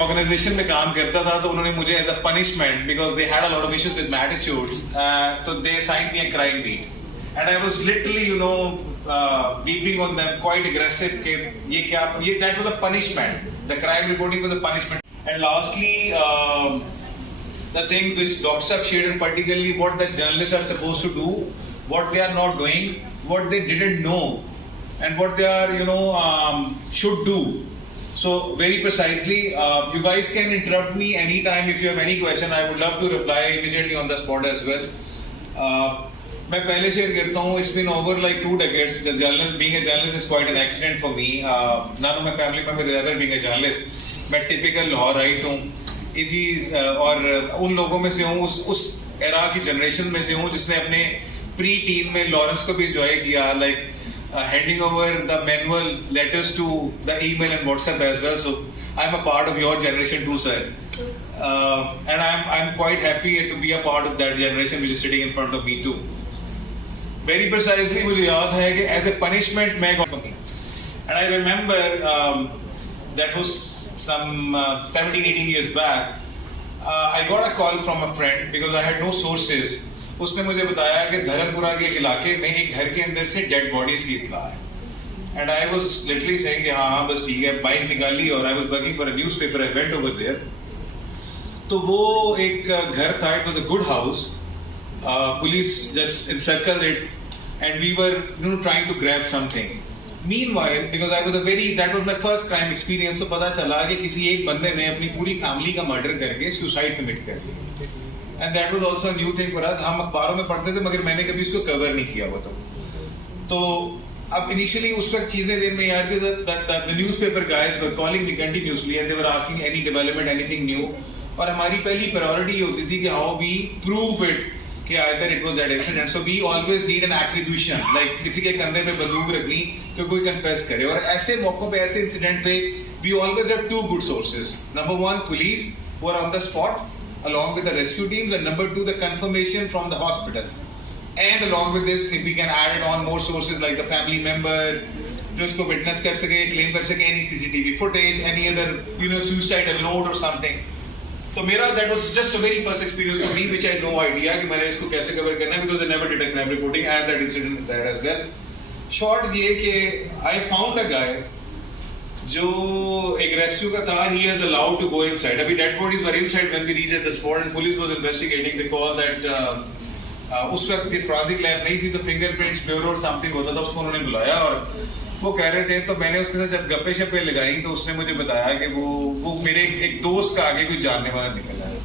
Organisation में काम करता था तो उन्होंने मुझे as a punishment because they had a lot of issues with my attitude तो they assigned me a crime beat and I was literally weeping on them quite aggressive के ये क्या ये that was a punishment the crime reporting was a punishment and lastly the thing which doctors have shared and particularly what the journalists are supposed to do, what they are not doing, what they didn't know and what they are should do. So very precisely, you guys can interrupt me anytime if you have any question. I would love to reply immediately on the spot as well. मैं पहले share करता हूँ. It's been over like 2 decades. The journalist, being a journalist is quite an accident for me. None of my family members ever being a journalist. मैं typical Lahoreite हूँ. इसी और उन लोगों में से हूँ, उस एरा की जनरेशन में से हूँ जिसने अपने प्री टीन में लॉरेंस को भी एंजॉय किया, like handing over the manual letters to the email and WhatsApp as well. So I'm a part of your generation too, sir. And I'm quite happy to be a part of that generation which is sitting in front of me too. Very precisely, मुझे याद है कि as a punishment मैं and I remember that was some 17-18 years back. I got a call from a friend because I had no sources. उसने मुझे बताया कि धर्मपुरा के इलाके में एक घर के अंदर से डेड बॉडीज की इत्तला है. And I was literally saying कि हाँ बस ठीक है. बाइक निकाली और I was working for a newspaper. I went over there. तो वो एक घर था. It was a good house. Police just encircled it and we were trying to grab something. Meanwhile, because that was my first crime experience, तो पता चला कि किसी एक बंदे ने अपनी पूरी फैमिली का मर्डर करके सुसाइड कमिट कर लिया. And that was also new thing for us. हम अखबारों में पढ़ते थे मगर मैंने कभी उसको कवर नहीं किया हुआ. तो अब इनिशियली उस वक्त चीजें दिन में यार थी. The newspaper guys were calling me continuously and they were asking any development, anything new. और हमारी पहली प्रायोरिटी होती थी कि हाउ वी प्रूव इट कि either it was that accident. So we always need an attribution, like किसी के कंधे पे बंदूक रखनी तो कोई confess करे. और ऐसे मौकों पे, ऐसे इंसिडेंट पे we always have 2 good sources. Number 1, police who are on the spot along with the rescue teams, and number 2, the confirmation from the hospital. And along with this, if we can add it on more sources like the family member जो इसको witness कर सके, claim कर सके, any CCTV footage, any other suicidal note or something. तो मेरा that was just a very first experience for me, which I had no idea कि मैंने इसको कैसे कवर करना है, because I never did a crime reporting and that incident there as well. Short ये कि I found a guy जो एक rescue का था. He is allowed to go inside. अभी dead bodies were inside when we reached at the spot and police was investigating. They called that उस वक्त ये forensic lab नहीं थी तो fingerprints bureau और something होता था, उसको उन्होंने बुलाया और वो कह रहे थे. तो मैंने उसके साथ जब गप्पे शप्पे लगाई तो उसने मुझे बताया कि वो मेरे एक दोस्त का आगे कोई जानने वाला निकला है.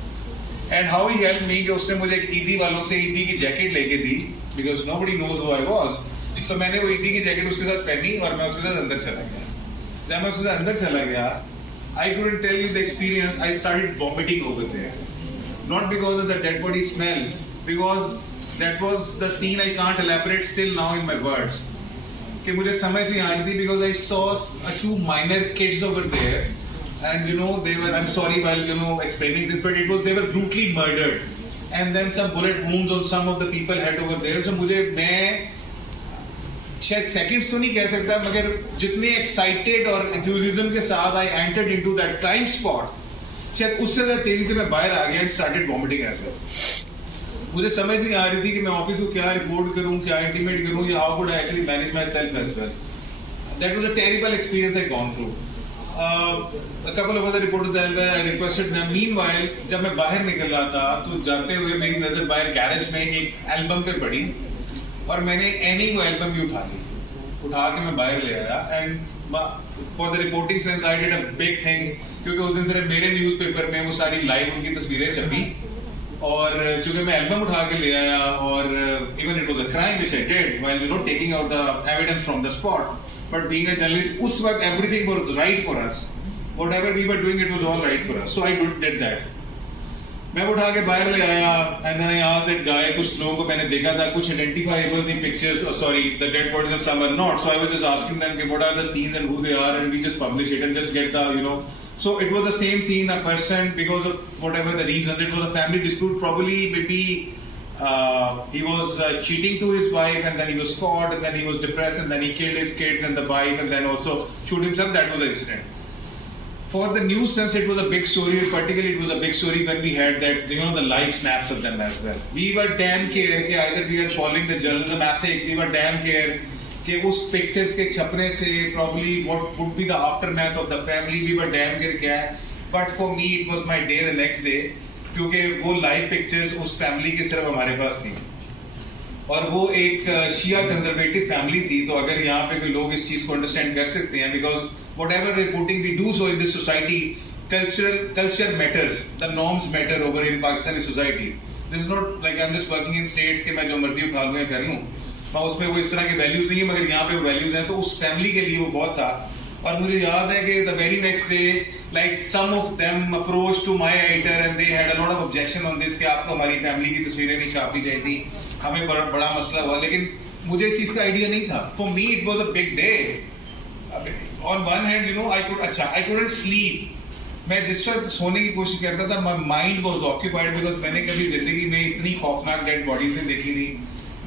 And how he help me कि उसने मुझे एक ईदी वालों से ईदी की जैकेट लेके दी, because nobody knows who I was. तो मैंने वो ईदी की जैकेट उसके साथ पहनी और मैं उसके साथ अंदर चला गया. जब मैं उसके साथ अंदर चला गया, I couldn't tell you the experience. I started vomiting over there, not because of the dead body smell, because that was the scene. I can't elaborate still now in my words कि मुझे समझ नहीं आ रही थी, because I saw 2 minor kids over there and they were, I'm sorry while explaining this, but they were brutally murdered and then some bullet wounds on some of the people head over there. So मैं शायद seconds तो नहीं कह सकता मगर जितने excited और enthusiasm के साथ I entered into that crime spot, शायद उससे ज़्यादा तेजी से मैं बाहर आ गया and started vomiting as well. मुझे समझ नहीं आ रही थी कि मैं ऑफिस को क्या रिपोर्ट करूं, क्या इंटीमेट करूं, या how could I actually manage myself as well. That was a terrible experience I gone through. A couple of other reporters I requested them. Meanwhile जब मैं बाहर निकल रहा था तो जाते हुए मेरी नजर बाहर गैरेज में एक एल्बम पे पड़ी और मैंने एनी वो एल्बम भी उठा ली. उठा के मैं बाहर ले आया and for the reporting sense I did a big thing, क्योंकि उस दिन सिर्फ मेरे न्यूज़पेपर में वो सारी लाइव उनकी तस्वीरें छपी. और चूंकि मैं एल्बम उठा के ले आया और even it was a crime which I did while taking out the evidence from the spot, but being a journalist उस वक्त everything was right for us. Whatever we were doing it was all right for us. So I did that. मैं उठा के बाहर ले आया and then I asked that guy. कुछ लोगों को मैंने देखा था, कुछ identifiable the pictures, sorry the dead bodies and some are not. So I was just asking them कि what are the scenes and who they are and we just publish it and just get the So it was the same scene, a person, because of whatever the reason, it was a family dispute, probably maybe he was cheating to his wife and then he was caught and then he was depressed and then he killed his kids and the wife and then also shoot himself. That was the incident. for the news sense, it was a big story. Particularly, it was a big story when we had that, you know, the live snaps of them as well. We were damn care कि either we were following the journalism ethics, we were damn care कि उस pictures के छपने से probably what would be the aftermath of the family, we were damn care क्या है. But for me, it was my day the next day, क्योंकि वो live pictures उस family के सिर्फ हमारे पास थी. और वो एक शिया कंजर्वेटिव फैमिली थी. तो अगर यहाँ पे कोई लोग इस चीज को अंडरस्टैंड कर सकते हैं, because whatever reporting we do so in this society, culture matters, the norms matter over in Pakistani society. This is not like I'm just working in states कि मैं जो मर्जी उठा लूँ या कर लूँ, मैं उसमें वो इस तरह के वैल्यूज नहीं है, मगर यहाँ पे वो वैल्यूज हैं. तो उस फैमिली के लिए वो बहुत था. और मुझे याद है कि the very next day, like some of them approached to my editor and they had a lot of objection on this कि आपको हमारी फैमिली की तस्वीरें नहीं छापनी चाहिए थी. हमें बड़ा मसला हुआ, लेकिन मुझे इस चीज का आइडिया नहीं था. For me it was a big day. On one hand, you know, I couldn't sleep. मैं जिस वक्त सोने की कोशिश करता था, my mind was occupied because मैंने कभी जिंदगी में इतनी खौफनाक डेड बॉडीज नहीं देखी थी.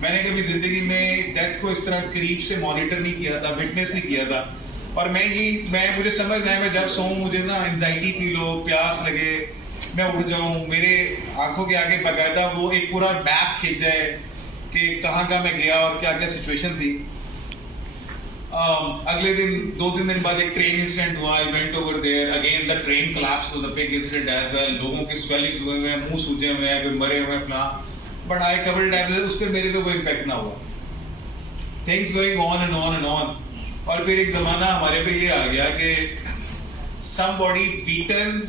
मैंने कभी जिंदगी में डेथ को इस तरह करीब से मॉनिटर नहीं किया था, विटनेस नहीं किया था. और मुझे समझ में आया, मैं जब सोऊं मुझे ना एंजाइटी फील हो, प्यास लगे, मैं उठ जाऊं, मेरे आंखों के आगे बकायदा वो एक पूरा मैप खींच जाए कि कहाँ मैं गया और क्या क्या सिचुएशन थी. अगले दिन 2-3 दिन बाद एक ट्रेन इंसिडेंट हुआ. I went over there again, the train collapse was a big incident as well. लोगों की स्वेलिंग हुए हैं, मुंह सूजे हुए हैं, कोई मरे हुए हैं अपना. बट आई कवर्ड इट, उस पर मेरे पे कोई इम्पैक्ट ना हुआ. Things going on and on and on. और फिर एक जमाना हमारे पे ये आ गया कि somebody beaten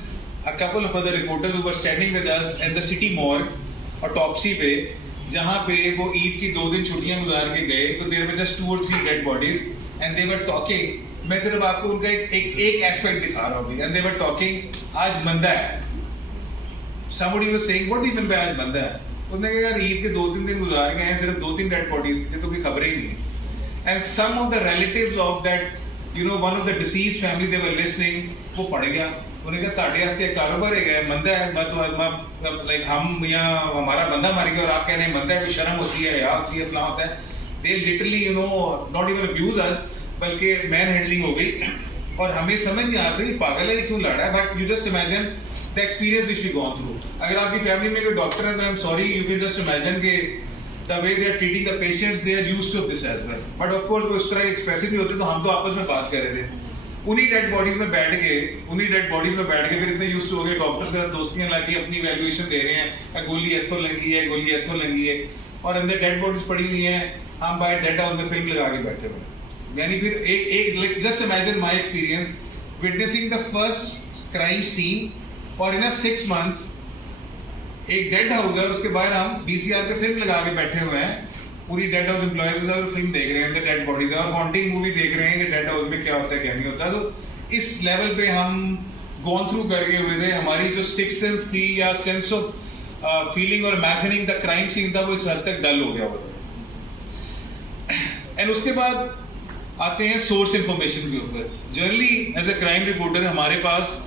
a couple of other reporters who were standing with us at the city morgue, autopsy पे, जहाँ पे वो ईद की 2 दिन छुट्टियां गुजार के गए. तो there were just 2 or 3 dead bodies and they were talking. मैं सिर्फ आपको उनका एक एस्पेक्ट दिखा रहा हूँ. and they were talking, आज मंदा है. somebody was saying, what do you mean by आज मंदा है? उसने कहा यार ईद के 2-3 दिन गुजार गए हैं, सिर्फ 2-3 डेड बॉडीज, ये तो कोई खबर ही नहीं. and some of the relatives of that, you know, one of the deceased family, they were listening. वो पड़ गया. उन्हें कहा ताड़े हस्ते कारोबार है गया, मंदा है. मैं लाइक हम यहाँ हमारा बंदा मार गया और आप कह रहे हैं मंदा है, कोई शर्म होती है, या होती है, फलां होता है. They literally, you know, not even abuse us, बल्कि मैन हैंडलिंग हो गई. और हमें समझ नहीं आता ये पागल है, क्यों लड़ रहा है. But you just imagine the experience which we gone through. अगर आपकी फैमिली में कोई डॉक्टर है तो I am sorry, you can just imagine के the way they are treating the patients, they are used to this as well. But of course वो इस तरह एक्सप्रेसिव नहीं होते. तो हम तो आपस में बात कर रहे थे, उन्हीं डेड बॉडीज में बैठ के फिर इतने यूज्ड हो गए, डॉक्टर्स के साथ दोस्तियां लगी, अपनी वैल्यूएशन दे रहे हैं, गोली इथों लगी है, गोली इथों लगी है, और अंदर डेड बॉडीज पड़ी हुई हैं. हम बाय डेड हाउस में फिल्म लगा के बैठे हुए. यानी फिर एक just imagine my experience witnessing the first crime scene, और इन 6 months एक डेड हाउस है, उसके बाद हम बीसीआर पे फिल्म लगा के बैठे हुए हैं. पूरी डेड हाउस एम्प्लॉयज के साथ फिल्म देख रहे हैं, डेड बॉडीज है, और हॉन्टिंग मूवी देख रहे हैं कि डेड हाउस में क्या होता है क्या नहीं होता. तो इस लेवल पे हम गॉन थ्रू करके हुए थे. हमारी जो सिक्स सेंस थी या सेंस ऑफ फीलिंग और इमेजिनिंग द क्राइम सीन था, वो इस हद तक डल हो गया हुआ. एंड उसके बाद आते हैं सोर्स इंफॉर्मेशन के ऊपर. Generally as a crime reporter हमारे पास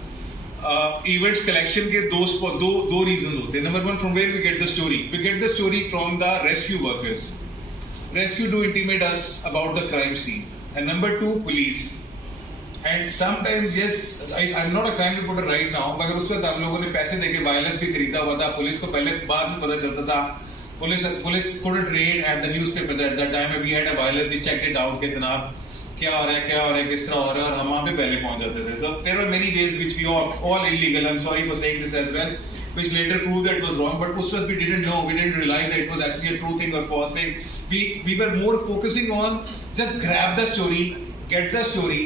इवेंट्स कलेक्शन के दो रीजन होते हैं. Number 1, from where we get the story. We get the story from the rescue workers. Rescue do intimate us about the crime scene. And number 2, police. And sometimes yes, I am not a crime reporter right now, मगर उस वक्त हम लोगों ने पैसे देके violence भी खरीदा हुआ था. पुलिस को पहले बाद में पता चलता था. Police couldn't raid at the newspaper at that time. We had a violence, we checked it out कि जनाब क्या हो रहा है, किस तरह हो रहा है, और हम वहाँ पे पहले पहुँच जाते थे. So there were many ways which we all illegal. I'm sorry for saying this as well, which later proved that it was wrong. But उस वक्त we didn't know, we didn't realize that it was actually a true thing or false thing. We were more focusing on just grab the story, get the story,